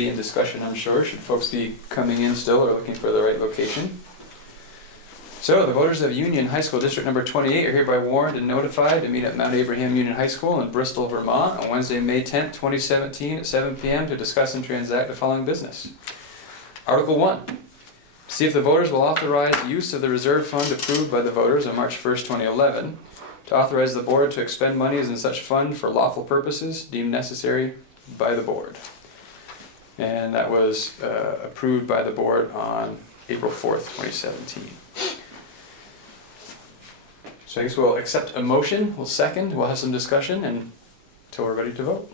be in discussion, I'm sure, should folks be coming in still or looking for the right location. So, the voters of Union High School District Number 28 are hereby warned and notified to meet at Mount Abraham Union High School in Bristol, Vermont on Wednesday, May 10th, 2017 at 7 p.m. to discuss and transact the following business. Article 1. See if the voters will authorize the use of the reserve fund approved by the voters on March 1st, 2011 to authorize the board to expend monies in such fund for lawful purposes deemed necessary by the board. And that was approved by the board on April 4th, 2017. So I guess we'll accept a motion, we'll second, we'll have some discussion until we're ready to vote.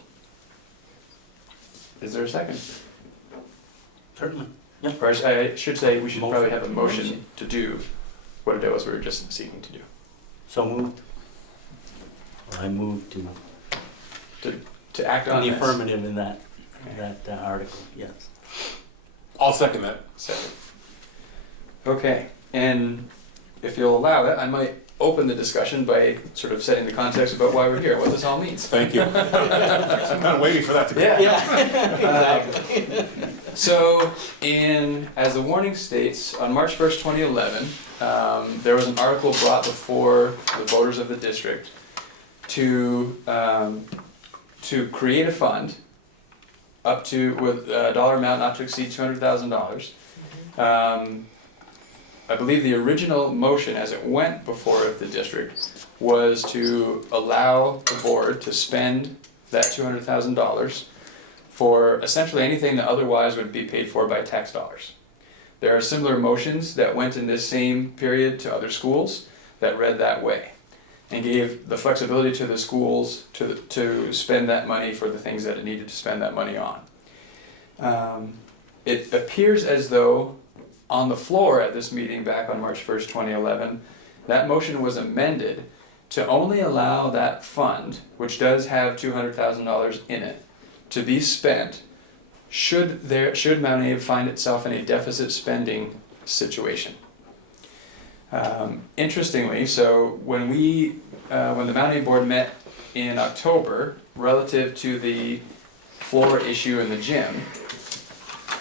Is there a second? Certainly. Yeah. Or I should say we should probably have a motion to do what it was we were just seeking to do. So moved. I move To act on the this. affirmative in that article, yes. I'll second that. Second. Okay, and if you'll allow that, I might open the discussion by sort of setting the context about why we're here, what this all means. Thank you. I'm kind of waiting for that to come. Yeah. Exactly. So, as the warning states, on March 1st, 2011, there was an article brought before the voters of the district to create a fund up to, with a dollar amount not to exceed $200,000. I believe the original motion as it went before the district was to allow the board to spend that $200,000 for essentially anything that otherwise would be paid for by tax dollars. There are similar motions that went in this same period to other schools that read that way and gave the flexibility to the schools to spend that money for the things that it needed to spend that money on. It appears as though on the floor at this meeting back on March 1st, 2011, that motion was amended to only allow that fund, which does have $200,000 in it, to be spent should Mount Abe find itself in a deficit spending situation. Interestingly, so when the Mount Abe board met in October relative to the floor issue in the gym,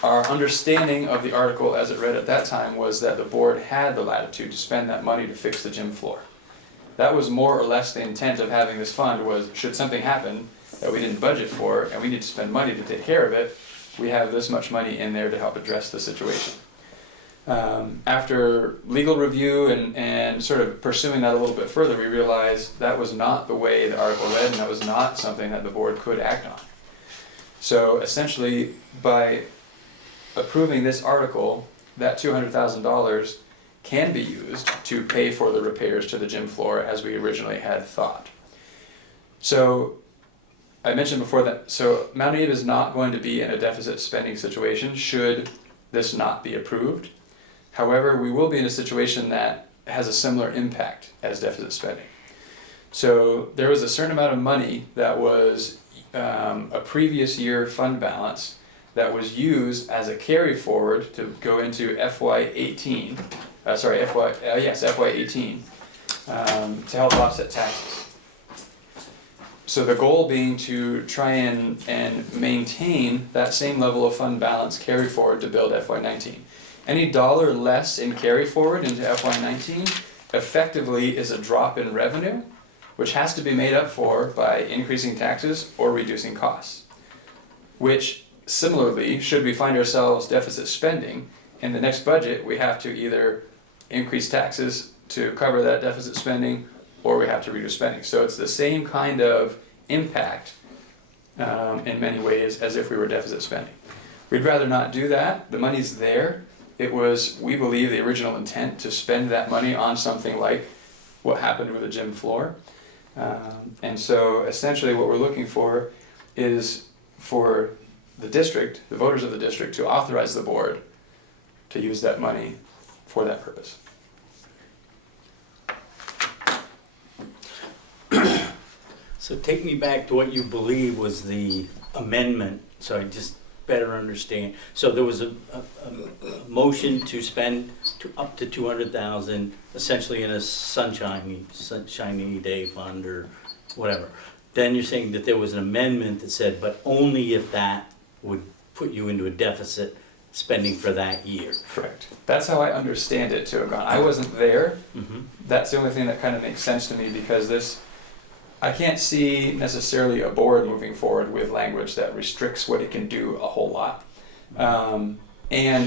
our understanding of the article as it read at that time was that the board had the latitude to spend that money to fix the gym floor. That was more or less the intent of having this fund, was should something happen that we didn't budget for and we need to spend money to take care of it, we have this much money in there to help address the situation. After legal review and sort of pursuing that a little bit further, we realized that was not the way the article read and that was not something that the board could act on. So essentially, by approving this article, that $200,000 can be used to pay for the repairs to the gym floor as we originally had thought. So I mentioned before that, so Mount Abe is not going to be in a deficit spending situation should this not be approved. However, we will be in a situation that has a similar impact as deficit spending. So there was a certain amount of money that was a previous year fund balance that was used as a carry forward to go into FY18, FY18, to help offset taxes. So the goal being to try and maintain that same level of fund balance carry forward to build FY19. Any dollar less in carry forward into FY19 effectively is a drop in revenue, which has to be made up for by increasing taxes or reducing costs, which similarly, should we find ourselves deficit spending, in the next budget we have to either increase taxes to cover that deficit spending or we have to reduce spending. So it's the same kind of impact in many ways as if we were deficit spending. We'd rather not do that. The money's there. It was, we believe, the original intent to spend that money on something like what happened with the gym floor. And so essentially what we're looking for is for the district, the voters of the district, to authorize the board to use that money for that purpose. So take me back to what you believe was the amendment, so I just better understand. So there was a motion to spend up to $200,000, essentially in a sunshiny day fund or whatever. Then you're saying that there was an amendment that said, but only if that would put you into a deficit spending for that year. Correct. That's how I understand it to have gone. I wasn't there. Mm-hmm. That's the only thing that kind of makes sense to me, because this, I can't see necessarily a board moving forward with language that restricts what it can do a whole lot. And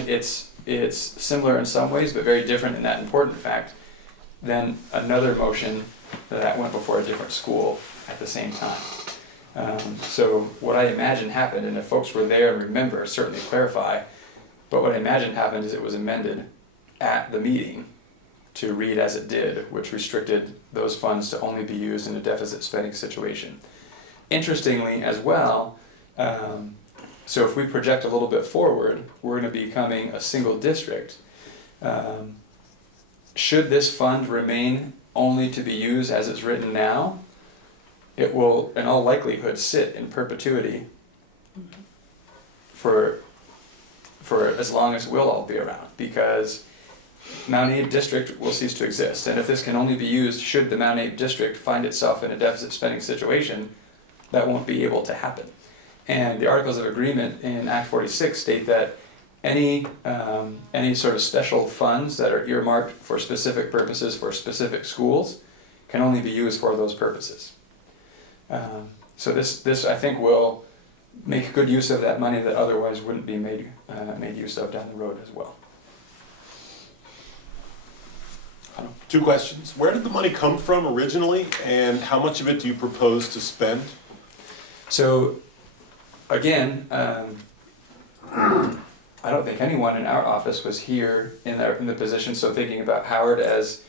it's similar in some ways, but very different in that important fact than another motion that went before a different school at the same time. So what I imagine happened, and if folks were there and remember, certainly clarify, but what I imagine happened is it was amended at the meeting to read as it did, which restricted those funds to only be used in a deficit spending situation. Interestingly as well, so if we project a little bit forward, we're going to be becoming a single district. Should this fund remain only to be used as it's written now, it will in all likelihood sit in perpetuity for as long as we'll all be around, because Mount Abe District will cease to exist. And if this can only be used should the Mount Abe District find itself in a deficit spending situation, that won't be able to happen. And the Articles of Agreement in Act 46 state that any sort of special funds that are earmarked for specific purposes for specific schools can only be used for those purposes. So this I think will make good use of that money that otherwise wouldn't be made use of down the road as well. Two questions. Where did the money come from originally, and how much of it do you propose to spend? So, again, I don't think anyone in our office was here in the position, so thinking about Howard as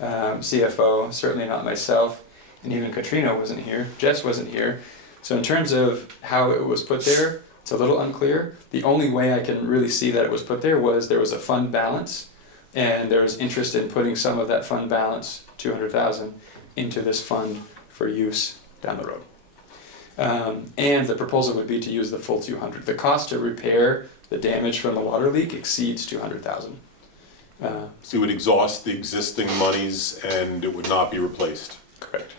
CFO, certainly not myself, and even Katrina wasn't here, Jess wasn't here. So in terms of how it was put there, it's a little unclear. The only way I can really see that it was put there was a fund balance, and there was interest in putting some of that fund balance, $200,000, into this fund for use down the road. And the proposal would be to use the full 200. The cost to repair the damage from the water leak exceeds 200,000. So you would exhaust the existing monies and it would not be replaced? Correct.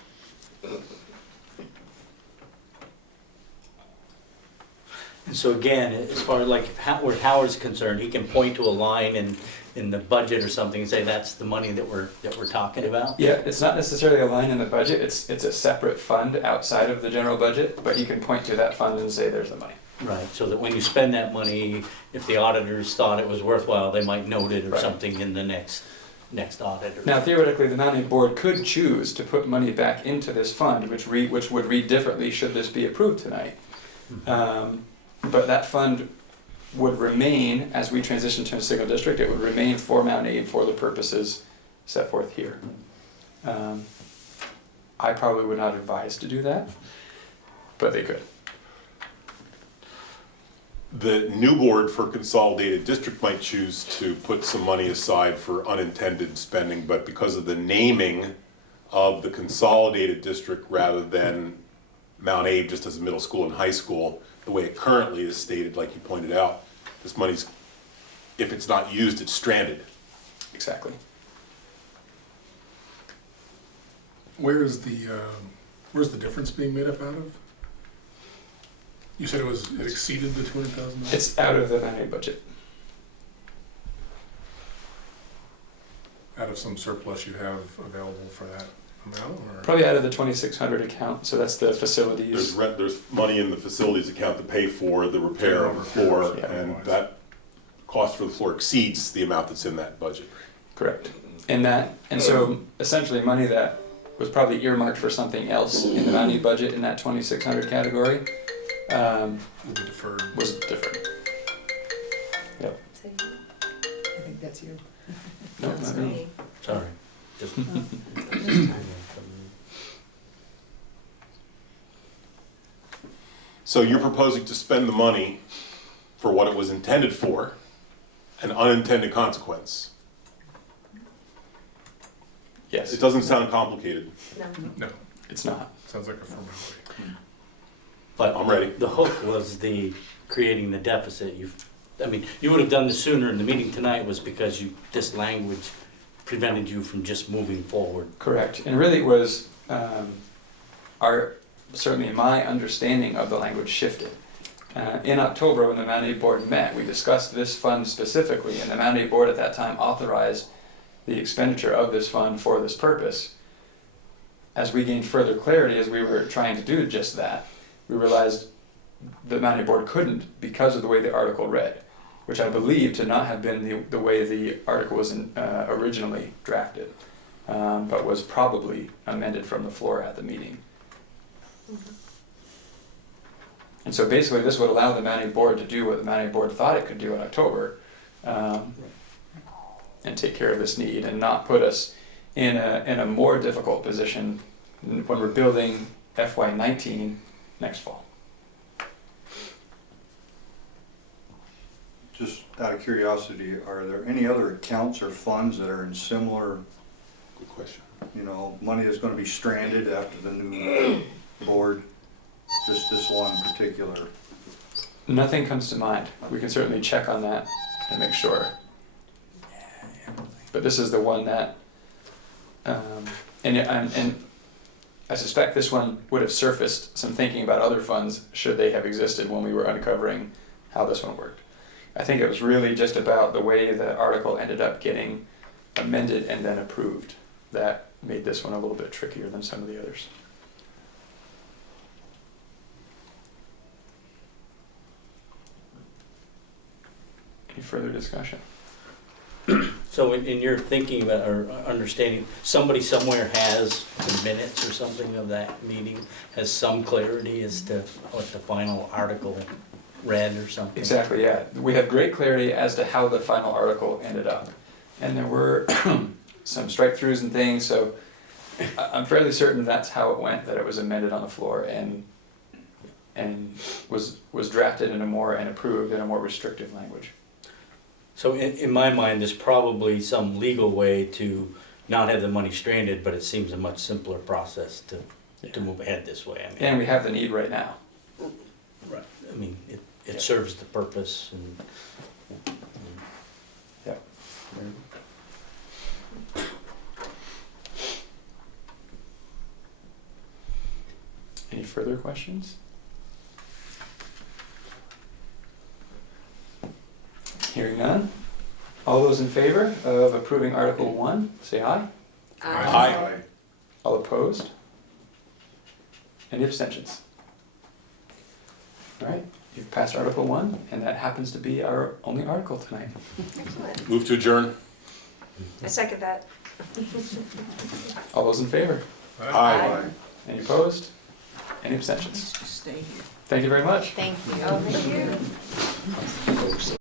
And so again, as far as like where Howard's concerned, he can point to a line in the budget or something and say that's the money that we're talking about? Yeah, it's not necessarily a line in the budget, it's a separate fund outside of the general budget, but you can point to that fund and say there's the money. Right, so that when you spend that money, if the auditors thought it was worthwhile, they might note it or Right. something in the next audit. Now theoretically, the Mount Abe board could choose to put money back into this fund, which would read differently should this be approved tonight. But that fund would remain, as we transition to a single district, it would remain for Mount Abe for the purposes set forth here. I probably would not advise to do that, but they could. The new board for consolidated district might choose to put some money aside for unintended spending, but because of the naming of the consolidated district rather than Mount Abe just as a middle school and high school, the way it currently is stated, like you pointed out, this money's, if it's not used, it's stranded. Exactly. Where's the difference being made up out of? You said it exceeded the $200,000? It's out of the Mount Abe budget. Out of some surplus you have available for that amount, or? Probably out of the 2,600 account, so that's the There's facilities. there's money in the facilities account to pay for the repair of the floor, Yeah. and that cost for the floor exceeds the amount that's in that budget. Correct. And so essentially money that was probably earmarked for something else in the Mount Abe budget in that 2,600 category Will be deferred. was different. Yep. I think that's you. No, That's not me. me. Sorry. Just- So you're proposing to spend the money for what it was intended for, an unintended consequence. Yes, It doesn't sound complicated. No, it's not. sounds like a formality. But I'm ready. The hook was creating the deficit. You would have done this sooner in the meeting tonight was because this language prevented you from just moving forward. Correct. And really it was certainly my understanding of the language shifted. In October, when the MtAbe board met, we discussed this fund specifically, and the MtAbe board at that time authorized the expenditure of this fund for this purpose. As we gained further clarity, as we were trying to do just that, we realized the MtAbe board couldn't because of the way the article read, which I believe to not have been the way the article was originally drafted, but was probably amended from the floor at the meeting. And so basically this would allow the MtAbe board to do what the MtAbe board thought it could do in October, and take care of this need and not put us in a more difficult position when we're building FY19 next fall. Just out of curiosity, are there any other accounts or funds that are in similar, Good question. money that's gonna be stranded after the new board? Just this one in particular? Nothing comes to mind. We can certainly check on that and make sure. But this is the one that, and I suspect this one would have surfaced some thinking about other funds should they have existed when we were uncovering how this one worked. I think it was really just about the way the article ended up getting amended and then approved that made this one a little bit trickier than some of the others. Any further discussion? So in your thinking about or understanding, somebody somewhere has the minutes or something of that meeting, has some clarity as to what the final article read or something? Exactly, yeah. We have great clarity as to how the final article ended up. And there were some strike-throughs and things, so I'm fairly certain that's how it went, that it was amended on the floor and was drafted in a more, and approved in a more restrictive language. So in my mind, there's probably some legal way to not have the money stranded, but it seems a much simpler process to move ahead this way. I mean, And we have the need right now. right. I mean, it serves the purpose and. Yeah. Any further questions? Hearing none. All those in favor of approving Article 1, say aye. Aye. All opposed? Any abstentions? All right, you've passed Article 1, and that happens to be our only article tonight. Excellent. Move to adjourn. I second that. All those in favor? Aye. Any opposed? Any abstentions? Stay here. Thank you very much. Thank you. Oh, thank you.